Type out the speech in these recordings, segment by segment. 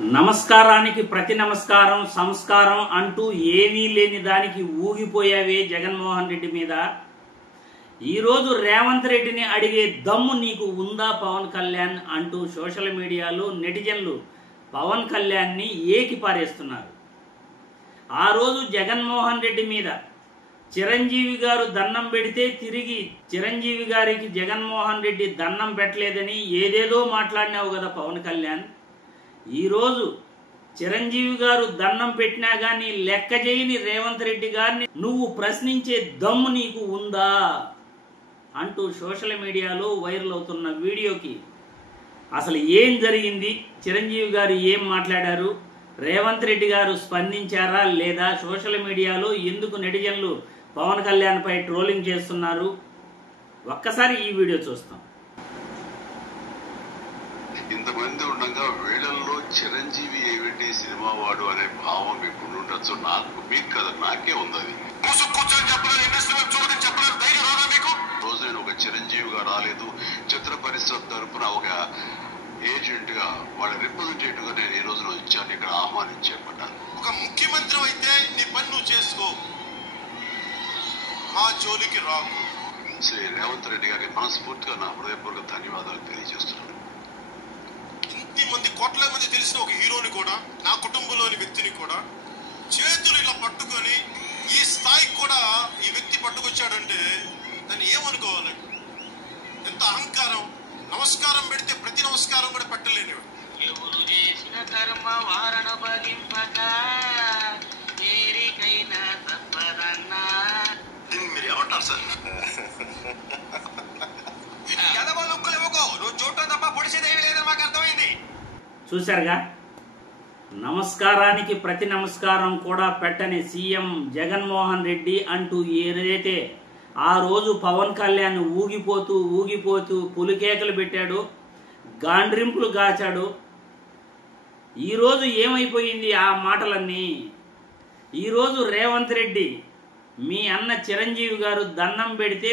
నమస్కారానికి ప్రతి నమస్కారం సంస్కారం అంటూ ఏమీ లేని దానికి ఊగిపోయావే జగన్మోహన్ రెడ్డి మీద. ఈరోజు రేవంత్ రెడ్డిని అడిగే దమ్ము నీకు ఉందా పవన్ కళ్యాణ్ అంటూ సోషల్ మీడియాలో నెటిజన్లు పవన్ కళ్యాణ్ని ఏకిపారేస్తున్నారు. ఆ రోజు జగన్మోహన్ రెడ్డి మీద చిరంజీవి గారు దండం పెడితే తిరిగి చిరంజీవి గారికి జగన్మోహన్ రెడ్డి దండం పెట్టలేదని ఏదేదో మాట్లాడినావు కదా పవన్ కళ్యాణ్. ఈరోజు చిరంజీవి గారు దండం పెట్టినా కానీ లెక్క చేయని రేవంత్ రెడ్డి గారిని నువ్వు ప్రశ్నించే దమ్ము నీకు ఉందా అంటూ సోషల్ మీడియాలో వైరల్ అవుతున్న వీడియోకి అసలు ఏం జరిగింది, చిరంజీవి గారు ఏం మాట్లాడారు, రేవంత్ రెడ్డి గారు స్పందించారా లేదా, సోషల్ మీడియాలో ఎందుకు నెటిజన్లు పవన్ కళ్యాణ్ పై ట్రోలింగ్ చేస్తున్నారు, ఒక్కసారి ఈ వీడియో చూస్తాం. ఇంతమంది ఉండగా వేళల్లో చిరంజీవి ఏమిటి సినిమా వాడు అనే భావం ఇప్పుడు ఉండొచ్చు. నాకు మీకు కదా, నాకే ఉంది. అది కూర్చొని చెప్పలేదు, ఇండస్ట్రీ చూడని చెప్పలేదు, ధైర్యం రాదా మీకు? రోజు నేను ఒక చిరంజీవిగా రాలేదు, చిత్ర పరిశ్రమ తరపున ఒక ఏజెంట్ గా వాళ్ళ రిప్రజెంటేటివ్ గా నేను ఈ రోజున వచ్చాను, ఇక్కడ ఆహ్వానించబడ్డాను. ఒక ముఖ్యమంత్రి అయితే నీ పని నువ్వు చేసుకో, మా జోలికి రాకు. శ్రీ రేవంత్ రెడ్డి గారికి మనస్ఫూర్తిగా నా హృదయపూర్వక ధన్యవాదాలు తెలియజేస్తున్నాను. మంది కోట్ల మంది తెలిసిన ఒక హీరోని కూడా, నా కుటుంబంలోని వ్యక్తిని కూడా చేతులు ఇలా పట్టుకొని ఈ స్థాయికి కూడా ఈ వ్యక్తి పట్టుకొచ్చాడంటే దాన్ని ఏమనుకోవాలి? ఎంత అహంకారం! నమస్కారం పెడితే ప్రతి నమస్కారం కూడా పెట్టలేని ఎవరు చేసిన కర్మ వారణ భగింపక ఏరికైనా తప్పదన్నా. మీరు ఏమంటారు సార్? నువ్వు చూడటం తప్ప పొడిచేదేమీ లేదని మాకు అర్థమైంది. చూశారుగా, నమస్కారానికి ప్రతి నమస్కారం కూడా పెట్టని సీఎం జగన్మోహన్ రెడ్డి అంటూ ఏదైతే ఆ రోజు పవన్ కళ్యాణ్ ఊగిపోతూ పులికేకలు పెట్టాడు, గాండ్రింపులు గాచాడు. ఈరోజు ఏమైపోయింది ఆ మాటలన్నీ? ఈరోజు రేవంత్ రెడ్డి మీ అన్న చిరంజీవి గారు దండం పెడితే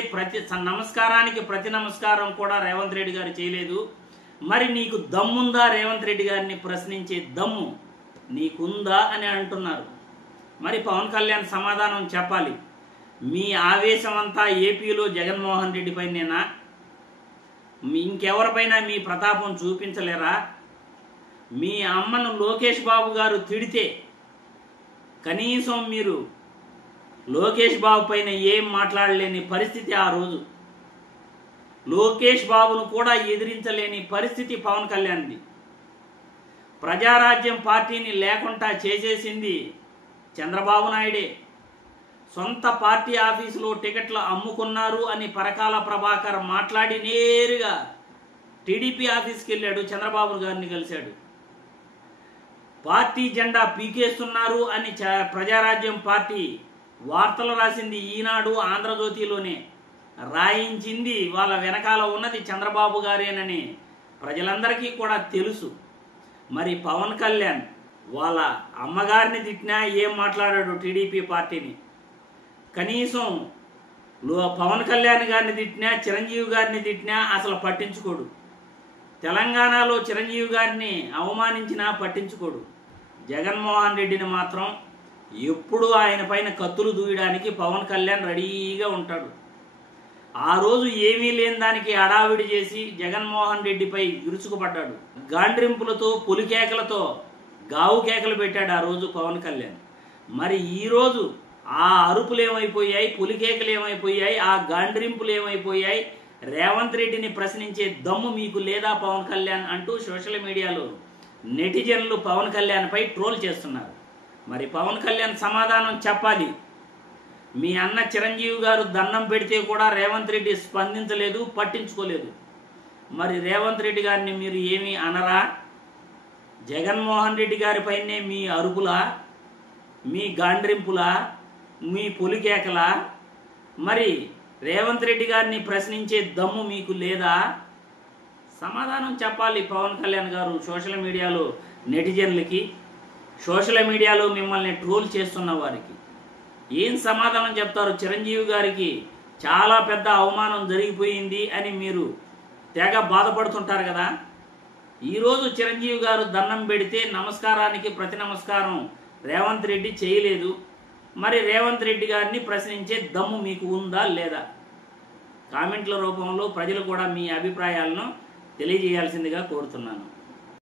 నమస్కారానికి ప్రతి నమస్కారం కూడా రేవంత్ రెడ్డి గారు చేయలేదు. మరి నీకు దమ్ముందా రేవంత్ రెడ్డి గారిని ప్రశ్నించే దమ్ము నీకుందా అని అంటున్నారు. మరి పవన్ కళ్యాణ్ సమాధానం చెప్పాలి. మీ ఆవేశం అంతా ఏపీలో జగన్మోహన్ రెడ్డి పైనేనా? ఇంకెవరిపైనా మీ ప్రతాపం చూపించలేరా? మీ అమ్మను లోకేష్ బాబు గారు తిడితే కనీసం మీరు లోకేష్ బాబు పైన ఏం మాట్లాడలేని పరిస్థితి ఆ రోజు. లోకేష్ బాబును కూడా ఎదిరించలేని పరిస్థితి పవన్ కళ్యాణ్ది. ప్రజారాజ్యం పార్టీని లేకుండా చేసేసింది చంద్రబాబు నాయుడే. సొంత పార్టీ ఆఫీసులో టికెట్లు అమ్ముకున్నారు అని పరకాల ప్రభాకర్ మాట్లాడి నేరుగా టీడీపీ ఆఫీస్కి వెళ్ళాడు, చంద్రబాబు గారిని కలిశాడు. పార్టీ జెండా పీకేస్తున్నారు అని ప్రజారాజ్యం పార్టీ వార్తలు రాసింది ఈనాడు, ఆంధ్రజ్యోతిలోనే రాయించింది. వాళ్ళ వెనకాల ఉన్నది చంద్రబాబు గారేనని ప్రజలందరికీ కూడా తెలుసు. మరి పవన్ కళ్యాణ్ వాళ్ళ అమ్మగారిని తిట్టినా ఏం మాట్లాడాడు టీడీపీ పార్టీని? కనీసం పవన్ కళ్యాణ్ గారిని తిట్టినా, చిరంజీవి గారిని తిట్టినా అసలు పట్టించుకోడు. తెలంగాణలో చిరంజీవి గారిని అవమానించినా పట్టించుకోడు. జగన్మోహన్ రెడ్డిని మాత్రం ఎప్పుడు ఆయన పైన కత్తులు దూయడానికి పవన్ కళ్యాణ్ రెడీగా ఉంటాడు. ఆ రోజు ఏమీ లేని దానికి హడావిడి చేసి జగన్మోహన్ రెడ్డిపై విరుచుకుపడ్డాడు. గాండ్రింపులతో పులికేకలతో గావు కేకలు పెట్టాడు ఆ రోజు పవన్ కళ్యాణ్. మరి ఈరోజు ఆ అరుపులు ఏమైపోయాయి, పులికేకలు ఏమైపోయాయి, ఆ గాండ్రింపులు ఏమైపోయాయి? రేవంత్ రెడ్డిని ప్రశ్నించే దమ్ము మీకు లేదా పవన్ కళ్యాణ్ అంటూ సోషల్ మీడియాలో నెటిజన్లు పవన్ కళ్యాణ్ పై ట్రోల్ చేస్తున్నారు. మరి పవన్ కళ్యాణ్ సమాధానం చెప్పాలి. మీ అన్న చిరంజీవి గారు దండం పెడితే కూడా రేవంత్ రెడ్డి స్పందించలేదు, పట్టించుకోలేదు. మరి రేవంత్ రెడ్డి గారిని మీరు ఏమీ అనరా? జగన్మోహన్ రెడ్డి గారిపైనే మీ అరుపులా, మీ గాండ్రింపులా, మీ పులికేకలా? మరి రేవంత్ రెడ్డి గారిని ప్రశ్నించే దమ్ము మీకు లేదా? సమాధానం చెప్పాలి పవన్ కళ్యాణ్ గారు సోషల్ మీడియాలో నెటిజన్లకి, సోషల్ మీడియాలో మిమ్మల్ని ట్రోల్ చేస్తున్న వారికి ఏం సమాధానం చెప్తారు? చిరంజీవి గారికి చాలా పెద్ద అవమానం జరిగిపోయింది అని మీరు తెగ బాధపడుతుంటారు కదా. ఈరోజు చిరంజీవి గారు దండం పెడితే నమస్కారానికి ప్రతి నమస్కారం రేవంత్ రెడ్డి చేయలేదు. మరి రేవంత్ రెడ్డి గారిని ప్రశ్నించే దమ్ము మీకు ఉందా లేదా? కామెంట్ల రూపంలో ప్రజలు కూడా మీ అభిప్రాయాలను తెలియజేయాల్సిందిగా కోరుతున్నాను.